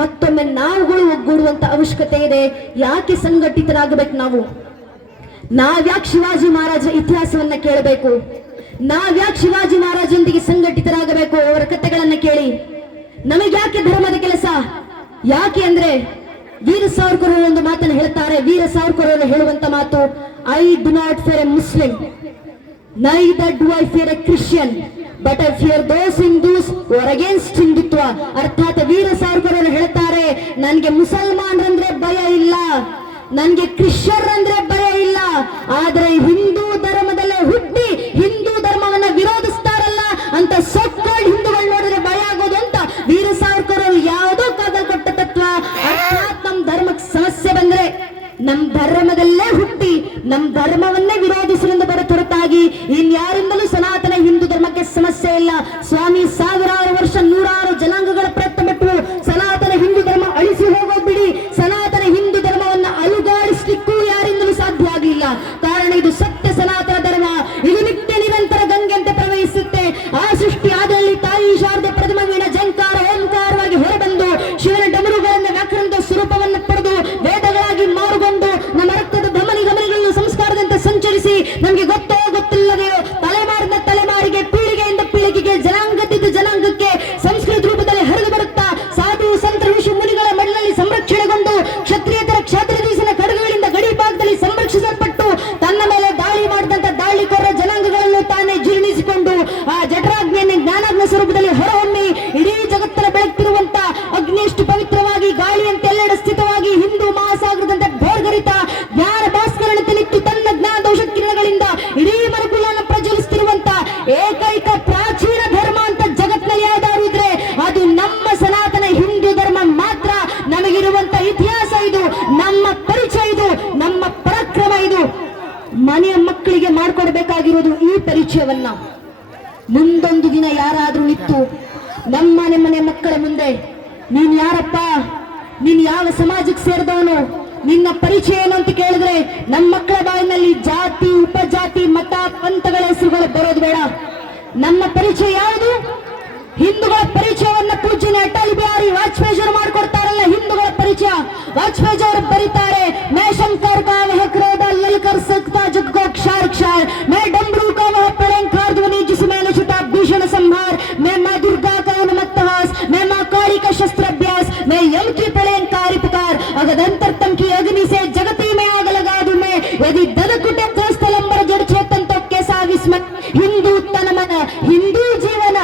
ಮತ್ತೊಮ್ಮೆ ನಾವುಗಳು ಒಗ್ಗೂಡುವಂತ ಅವಶ್ಯಕತೆ ಇದೆ. ಯಾಕೆ ಸಂಘಟಿತರಾಗಬೇಕು? ನಾವ್ಯಾಕೆ ಶಿವಾಜಿ ಮಹಾರಾಜರ ಇತಿಹಾಸವನ್ನ ಕೇಳಬೇಕು? ನಾವ್ಯಾಕೆ ಶಿವಾಜಿ ಮಹಾರಾಜರೊಂದಿಗೆ ಸಂಘಟಿತರಾಗಬೇಕು? ಅವರ ಕಥೆಗಳನ್ನ ಕೇಳಿ. ನಮಗ್ಯಾಕೆ ಧರ್ಮದ ಕೆಲಸ? ಯಾಕೆ ಅಂದ್ರೆ ವೀರ ಸಾವರ್ಕರ್ ಒಂದು ಮಾತನ್ನು ಹೇಳ್ತಾರೆ. ವೀರ ಸಾವರ್ಕರ್ ಅವರು ಹೇಳುವಂತ ಮಾತು, I do not fear A Muslim, neither do I fear A Christian, but I fear those Hindus who are against Hindutva. ಅರ್ಥಾತ್ ವೀರ ಸಾವರ್ಕರ್ ಅವರು ಹೇಳ್ತಾರೆ, ನನ್ಗೆ ಮುಸಲ್ಮಾನರಂದ್ರೆ ಭಯ ಇಲ್ಲ, ನನ್ಗೆ ಕ್ರಿಶ್ಚಿಯನ್ ಅಂದ್ರೆ ಭಯ ಇಲ್ಲ, ಆದ್ರೆ ಹಿಂದೂ ಧರ್ಮದಲ್ಲೇ ಹುಟ್ಟಿ ಹಿಂದೂ ಧರ್ಮವನ್ನ ವಿರೋಧಿಸ್ತಾರಲ್ಲ ಅಂತ ಸೊಕ್ಕಾಳ್ ಹಿಂದೂಗಳು ನೋಡಿದ್ರೆ ಭಯ ಆಗೋದು ಅಂತ ವೀರ ಸಾವರ್ಕರ್ ಅವರು ಯಾವುದೋ ಕಾಲದಲ್ಲಿ ಕೊಟ್ಟ ತತ್ವ. ಅರ್ಥಾತ್ ನಮ್ ಧರ್ಮಕ್ಕೆ ಸಮಸ್ಯೆ ಬಂದ್ರೆ ನಮ್ ಧರ್ಮದಲ್ಲೇ ಹುಟ್ಟಿ ನಮ್ ಧರ್ಮವನ್ನೇ ವಿರೋಧಿಸುವುದರಿಂದ ಹೊರತಾಗಿ ಇನ್ಯಾರಿಂದಲೂ ಸನಾತನ ಹಿಂದೂ ಧರ್ಮಕ್ಕೆ ಸಮಸ್ಯೆ ಇಲ್ಲ. ಸ್ವಾಮಿ ಸಾವಿರಾರು ವರ್ಷ ನೂರಾರು ಜನಾಂಗಗಳ ಪ್ರಯತ್ನ ಬಿಟ್ಟು ಸನಾತನ ಹಿಂದೂ ಧರ್ಮ ಅಳಿಸಿ ಹೋಗೋದು ಬಿಡಿ, ಸನಾತನ ಹಿಂದೂ ಧರ್ಮವನ್ನ ಅಲುಗಾಡಿಸ್ಲಿಕ್ಕೂ ಯಾರಿಂದಲೂ ಸಾಧ್ಯ ಆಗಲಿಲ್ಲ. ಕಾರಣ ಇದು ಸತ್ಯ ಸನಾತನ ಧರ್ಮ. ಇದು ನಿತ್ಯ ನಿರಂತರ ಗಂಗೆಯಂತೆ ಪ್ರವಹಿಸುತ್ತೆ. ಆ ಸೃಷ್ಟಿ ಆದಲ್ಲಿ ತಾಯಿ ಶಾರದೆ ಪ್ರಥಮ ವೀಣ ಜಂಕಾರ ಓಂಕಾರವಾಗಿ ಹೊರಬಂದು ಶಿವನ ಡಮರುಗಳನ್ನ ವ್ಯಾಕರಣದ ಸ್ವರೂಪವನ್ನು ಪಡೆದು ವೇದಗಳಾಗಿ ಮಾರುಗೊಂಡು ನಮ್ಮ ರಕ್ತದ ಧಮನಿಗಳನ್ನು ಸಂಸ್ಕಾರದಂತೆ ಸಂಚರಿಸಿ ನಮಗೆ ಗೊತ್ತೋ ಗೊತ್ತಿಲ್ಲದೆಯೋ ತಲೆಮಾರಿನ ತಲೆಮಾರಿಗೆ ಪೀಳಿಗೆಯಿಂದ ಪೀಳಿಗೆಗೆ ಜನಾಂಗದಿಂದ ಜನಾಂಗಕ್ಕೆ ಸಂಸ್ಕೃತ ರೂಪದಲ್ಲಿ ಹರಿದು ಬರುತ್ತಾ ಸಾಧು ಸಂತ ಋಷಿ ಮುನಿಗಳ ಮಡಿಲಲ್ಲಿ ಸಂರಕ್ಷಣೆಗೊಂಡು ಕ್ಷತ್ರಿಯತರ ಕ್ಷಾತ್ರದೀಸನ ಖಡ್ಗಗಳಿಂದ ಗಡಿ ಭಾಗದಲ್ಲಿ ಸಂರಕ್ಷಿಸಲ್ಪಟ್ಟು ತನ್ನ ಮೇಲೆ ದಾಳಿ ಮಾಡಿದಂತ ದಾಳಿಕೋರ ಜನಾಂಗಗಳನ್ನು ತಾನೇ ಜೀರ್ಣಿಸಿಕೊಂಡು ಆ ಜಠರಾಗ್ನಿಯನ್ನು ಜ್ಞಾನಾಗ್ನ ಸ್ವರೂಪದಲ್ಲಿ ಹೊರಹೊಮ್ಮಿ ಇಡೀ ಜಗತ್ತನ್ನು ಬೆಳಗ್ತಿರುವಂತ ಅಗ್ನಿಷ್ಟು ಪವಿತ್ರವಾಗಿ ಗಾಳಿಯಂತೆ ಎಲ್ಲೆಡೆ ಸ್ಥಿತವಾಗಿ ಹಿಂದೂ ಮಹಾಸಾಗರದಂತೆ ಭೋರ್ಗರಿತ ಜ್ಞಾನ ಭಾಸ್ಕರನಂತೆ ನಿಂತು ತನ್ನ ಜ್ಞಾನದೋಷ ಕಿರಣಗಳಿಂದ ಇಡೀ ಮನುಕುಲವನ್ನು ಪ್ರಜ್ವಲಿಸುತ್ತಿರುವಂತ ಏಕೈಕ ಪ್ರಾಚೀನ ಧರ್ಮ ಅಂತ ಜಗತ್ತಿನಲ್ಲಿ ಯಾವ್ದಾದ್ರು ಇದ್ರೆ ಅದು ನಮ್ಮ ಸನಾತನ ಹಿಂದೂ ಧರ್ಮ ಮಾತ್ರ. ನಮಗಿರುವಂತ ಇತಿಹಾಸ ಇದು, ನಮ್ಮ ಪರಿಚಯ ಇದು, ನಮ್ಮ ಪರಾಕ್ರಮ ಇದು. ಮನೆಯ ಮಕ್ಕಳಿಗೆ ಮಾಡಿಕೊಡ್ಬೇಕಾಗಿರೋದು ಈ ಪರಿಚಯವನ್ನ. ಮುಂದೊಂದು ದಿನ ಯಾರಾದ್ರೂ ನಿಂತು ನಮ್ಮ ಮನೆ ಮಕ್ಕಳ ಮುಂದೆ ನೀನ್ ಯಾರಪ್ಪ, ನೀನ್ ಯಾವ ಸಮಾಜಕ್ಕೆ ಸೇರಿದವನು, ನಿನ್ನ ಪರಿಚಯ ಏನು ಅಂತ ಕೇಳಿದ್ರೆ ನಮ್ಮ ಮಕ್ಕಳ ಬಾಯಿನಲ್ಲಿ ಜಾತಿ ಉಪಜಾತಿ ಮತ ಪಂಥಗಳ ಹೆಸರುಗಳು ಬರೋದು ಬೇಡ. ನಮ್ಮ ಪರಿಚಯ ಯಾವುದು? ಹಿಂದೂಗಳ ಪರಿಚಯವನ್ನ ಪೂಜ್ಯನ ಅಟಲ್ ಬಿಹಾರಿ ವಾಜಪೇಯಿ ಅವರು ಮಾಡಿಕೊಡ್ತಾರಲ್ಲ ಹಿಂದೂಗಳ ಪರಿಚಯ. ವಾಜಪೇಯಿ ಅವರು ಬರೀತಾರೆ, ಮೇ ಶಂಕರ್ ಕಾ ವಹ ಕ್ರೋಧ ಲಲ್ಕರ್ ಸಕ್ತಾ ಜಗ್ ಕೋ ಕ್ಷಾರ್ ಕ್ಷಾರ್, ಮೇ ಡಂಬ್ರೂ ಕಾ ವಹ ಪಳಂಕಾರ ಧ್ವನಿ ಜಿಸ್ಮೇं लुटा भीषण संहार, मैं मां दुर्गा का उन्मत्त हास, मैं मां काली का शस्त्र अभ्यास, मैं यम की प्रलयंकारी पुकार, अगर अंतरतम की अग्नि से जगती में आग लगा दूं मैं, यदि ददकुटे त्रस्तलंबर जड़ चेतन तो कैसा विस्मय. हिंदू तन मन हिंदू जीवन